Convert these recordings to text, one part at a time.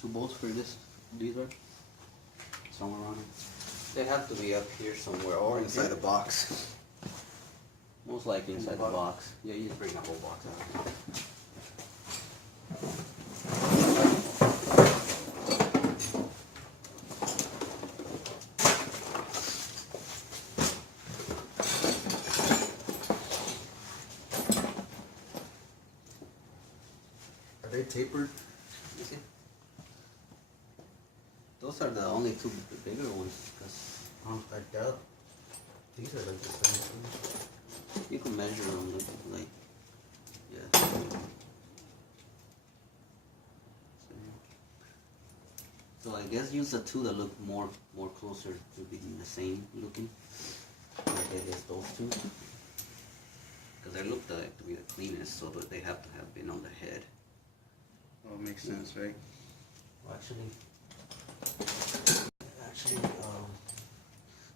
two bolts for these are somewhere around here. They have to be up here somewhere or inside the box. Most likely inside the box. Yeah, you just bring the whole box out. Are they tapered? You see? Those are the only two bigger ones. Cause I doubt these are like the same thing. you can measure them like yeah. So I guess use the two that look more closer to being the same looking. Like I guess those two. Because they look like to be the cleanest, so that they have to have been on the head. Oh, it makes sense, right? Well, actually,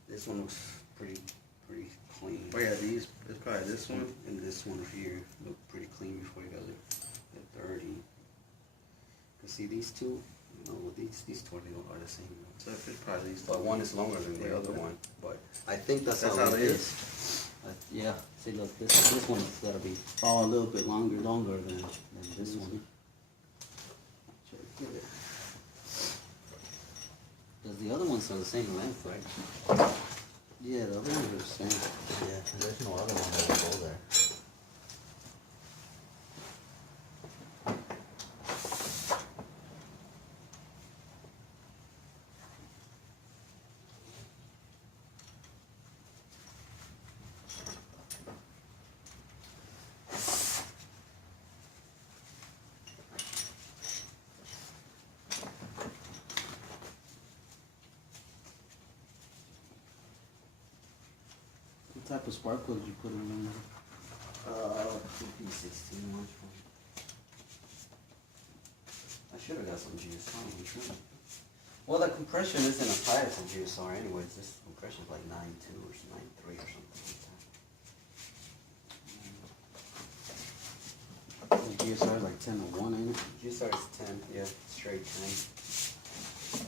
this one looks pretty clean. Oh yeah, these, it's probably this one. And this one here look pretty clean before you guys get dirty. Cause see these two, you know, these two are the same. So it's probably these. But one is longer than the other one. But I think that's how it is. Yeah. See, look, this one's gotta be Oh, a little bit longer than this one. Because the other ones are the same length, right? Yeah, the other ones are the same. Yeah, there's no other one that will go there. What type of spark plug did you put in there? P16 ones from. I should have got some GSR. Well, the compression isn't as high as a GSR anyways. This compression is like 9.2 or 9.3 or something like that. The GSR is like 10 to 1, ain't it? GSR is 10, yeah, straight 10.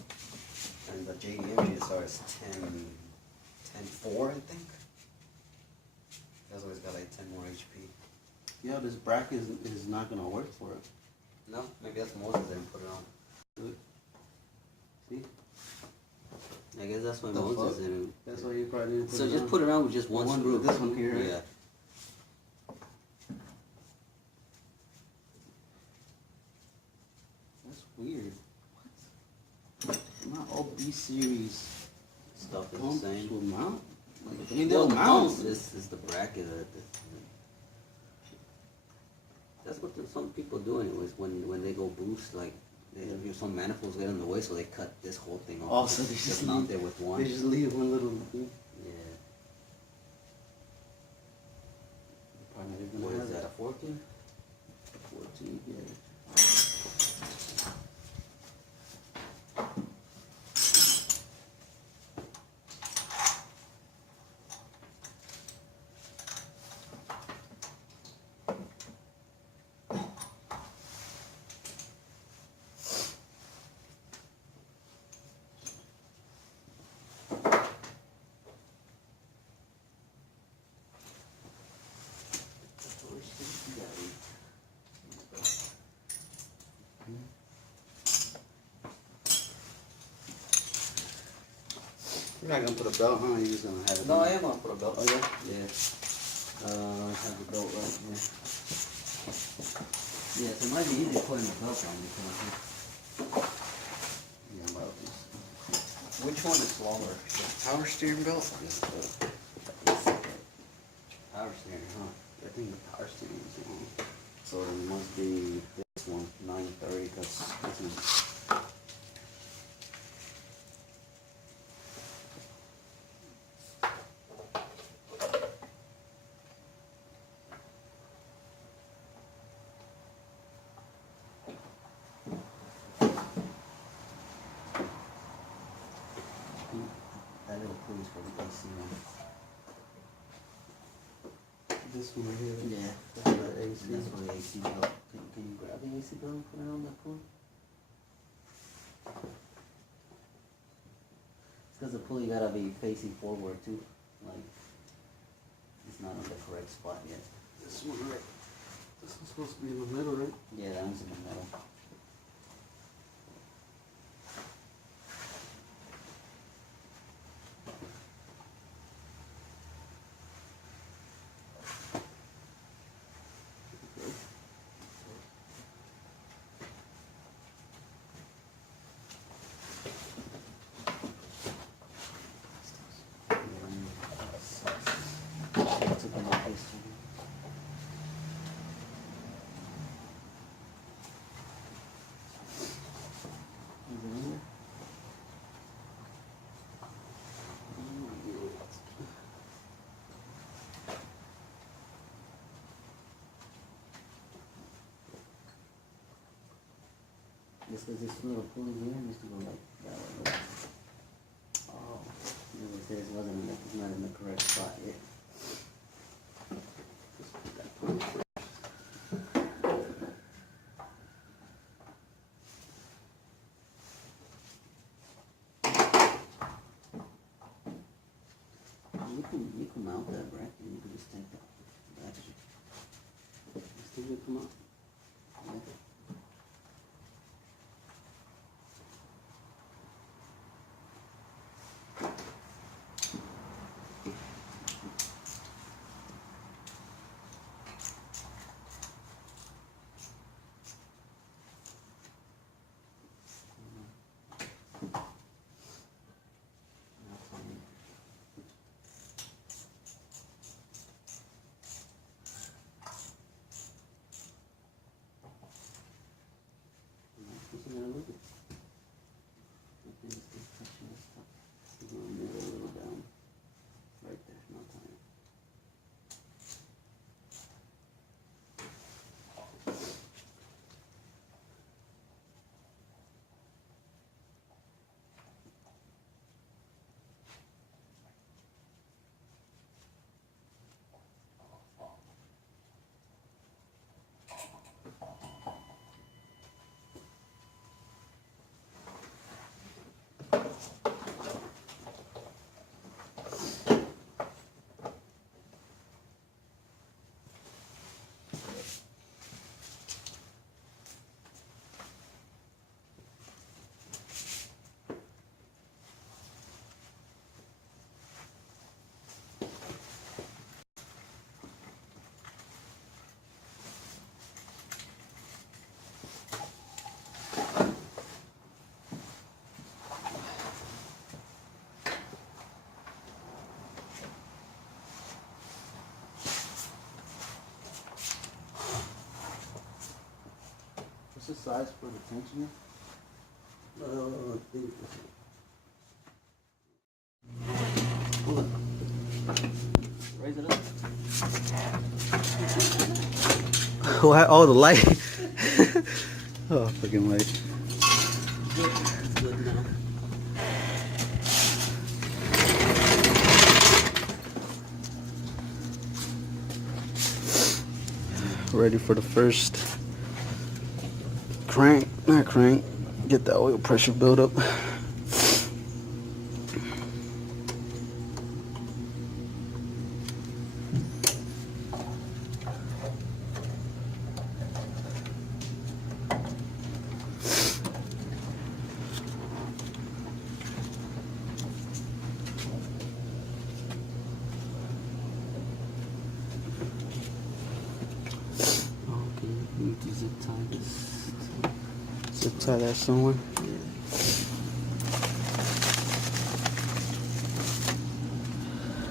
And the JDM GSR is 10.4, I think. That's always got like 10 more HP. Yeah, this bracket is not gonna work for it. No, maybe that's Moses didn't put it on. See? I guess that's why The Moses fuck? didn't. That's why you probably didn't put So it just on. put it on with just one screw. This one here, right? Yeah. That's weird. What? Not all B series Stuff is pumps the same. will mount. Like, I I mean, they'll mount. This is the bracket. That's what some people do anyways when they go boost, like some manifolds get in the way, so they cut this whole thing off. Also, they just mount it with one. They just leave one little. Yeah. Probably not even What gonna is have that? A 14? 14, yeah. You're not gonna put a belt, huh? You're just gonna have it. No, I am gonna put a belt. Oh, yeah? Yeah. I have the belt right here. Yes, it might be easy putting the belt on because. Yeah, about this. Which one is longer? The power steering belt? Power steering, huh? I think the power steering is long. So it must be this one, 930, because this is. That little cruise for the AC one. This one right here? Yeah, that's the AC. That's for the AC belt. Can you grab the AC belt and put it on that cord? the pulley gotta be facing forward too. Like, it's not on the correct spot yet. This one, right? This one's supposed to be in the middle, right? Yeah, that one's in the middle. Took them off yesterday. Is it in there? Just because this little pulley here needs to go like that way. Oh, this wasn't in the, it's not in the correct spot yet. You can mount that bracket, you can just take that extra. Still gonna come out. Yeah. What's the matter with it? I think it's just touching this top. It's going a little down. Right there, no time. What's the size for the tensioner? I think. Hold on. Raise it up. Why? Oh, the light. Oh, fucking light. It's good now. Ready for the first crank, not crank, get the oil pressure build up. Okay, we need to zip tie this. Zip tie that somewhere.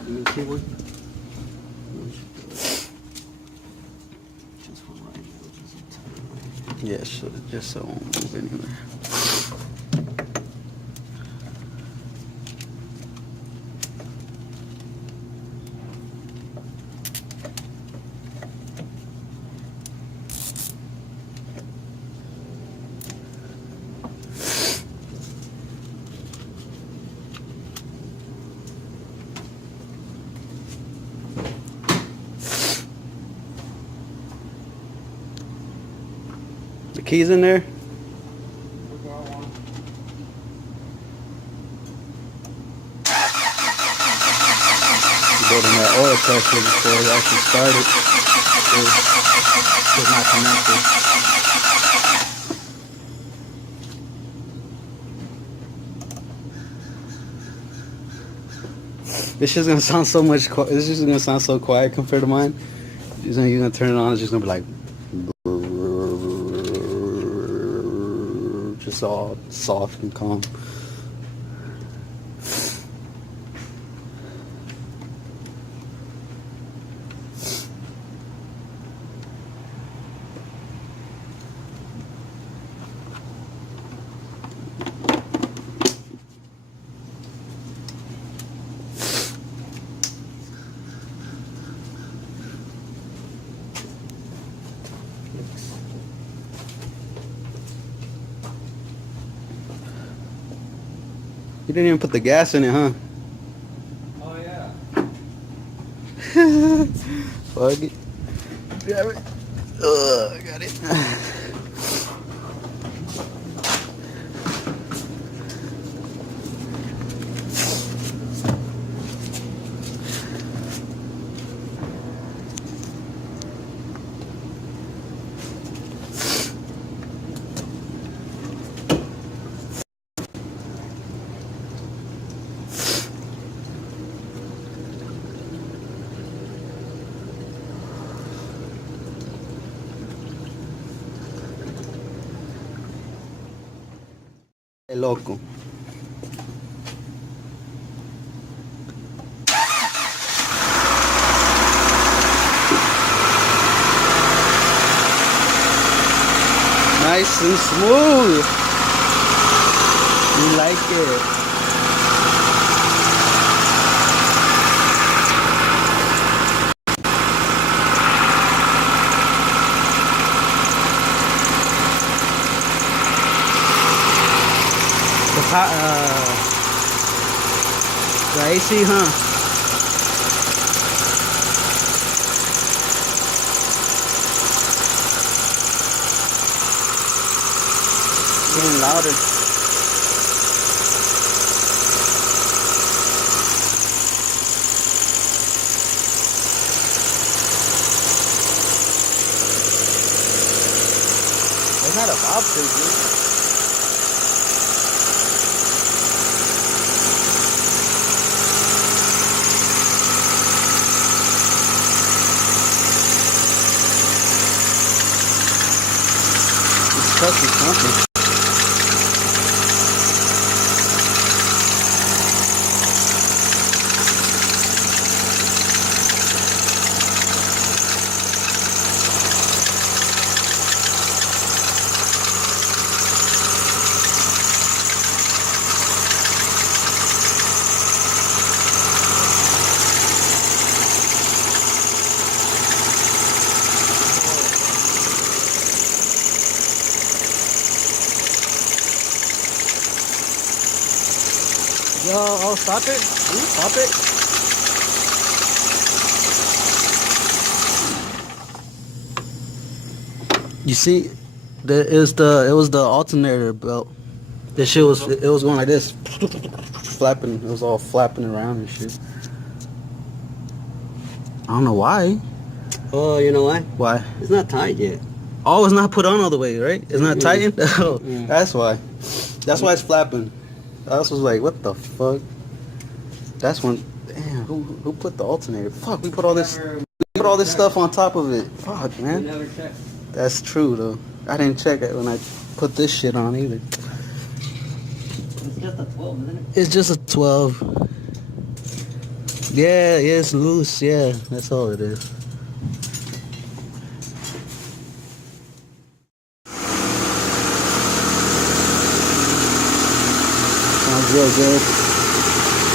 You need two one? Just one right here, just zip tie. Yeah, so just so it won't move anywhere. The keys in there? building that oil pressure before it actually started. It's not connected. This shit's gonna sound so much. This is gonna sound so quiet compared to mine. You're gonna turn it on. It's just gonna be like, just all soft and calm. You didn't even put the gas in it, huh? Oh yeah. Fuck it. Grab it. I got it. Hey, loco. Nice and smooth. You like it? The AC, huh? Getting louder. It's not a bobsled, dude. Touch is something. Yo, oh, stop it. Ooh, stop it. You see, it was the alternator belt. This shit was going like this, flapping. It was all flapping around and shit. I don't know why. Oh, you know why? Why? It's not tied yet. Oh, it's not put on all the way, right? It's not tightened. Oh, that's why. That's why it's flapping. I was like, what the fuck? That's when. Damn, who put the alternator? Fuck, we put all this stuff on top of it. Fuck, man. You never checked. That's true though. I didn't check it when I put this shit on either. It's just a 12, isn't it? It's just a 12. Yeah, it's loose. Yeah, that's all it is. Sounds real good.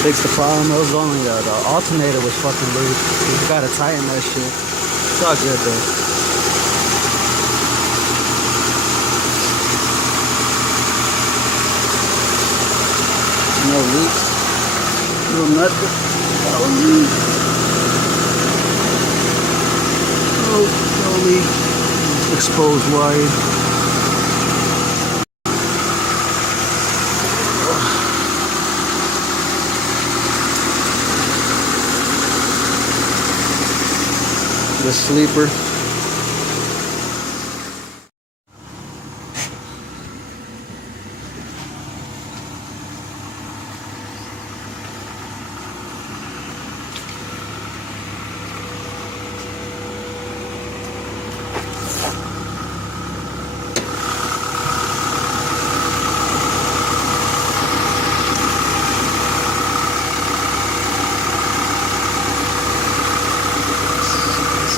Fix the problem. It was only the alternator was fucking loose. You gotta tighten that shit. It's all good though. No leaks. No nothing. No leak. Exposed wire. the sleeper.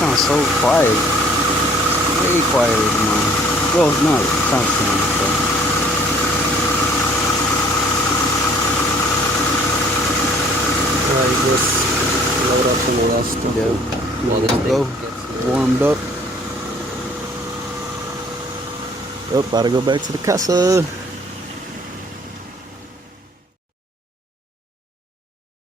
Sounds so quiet. Way quieter than mine. Well, no, it sounds the same. But Alright, just load up some of that stuff. yeah, While this go thing gets warmed up. Oh, about to go back to the casa.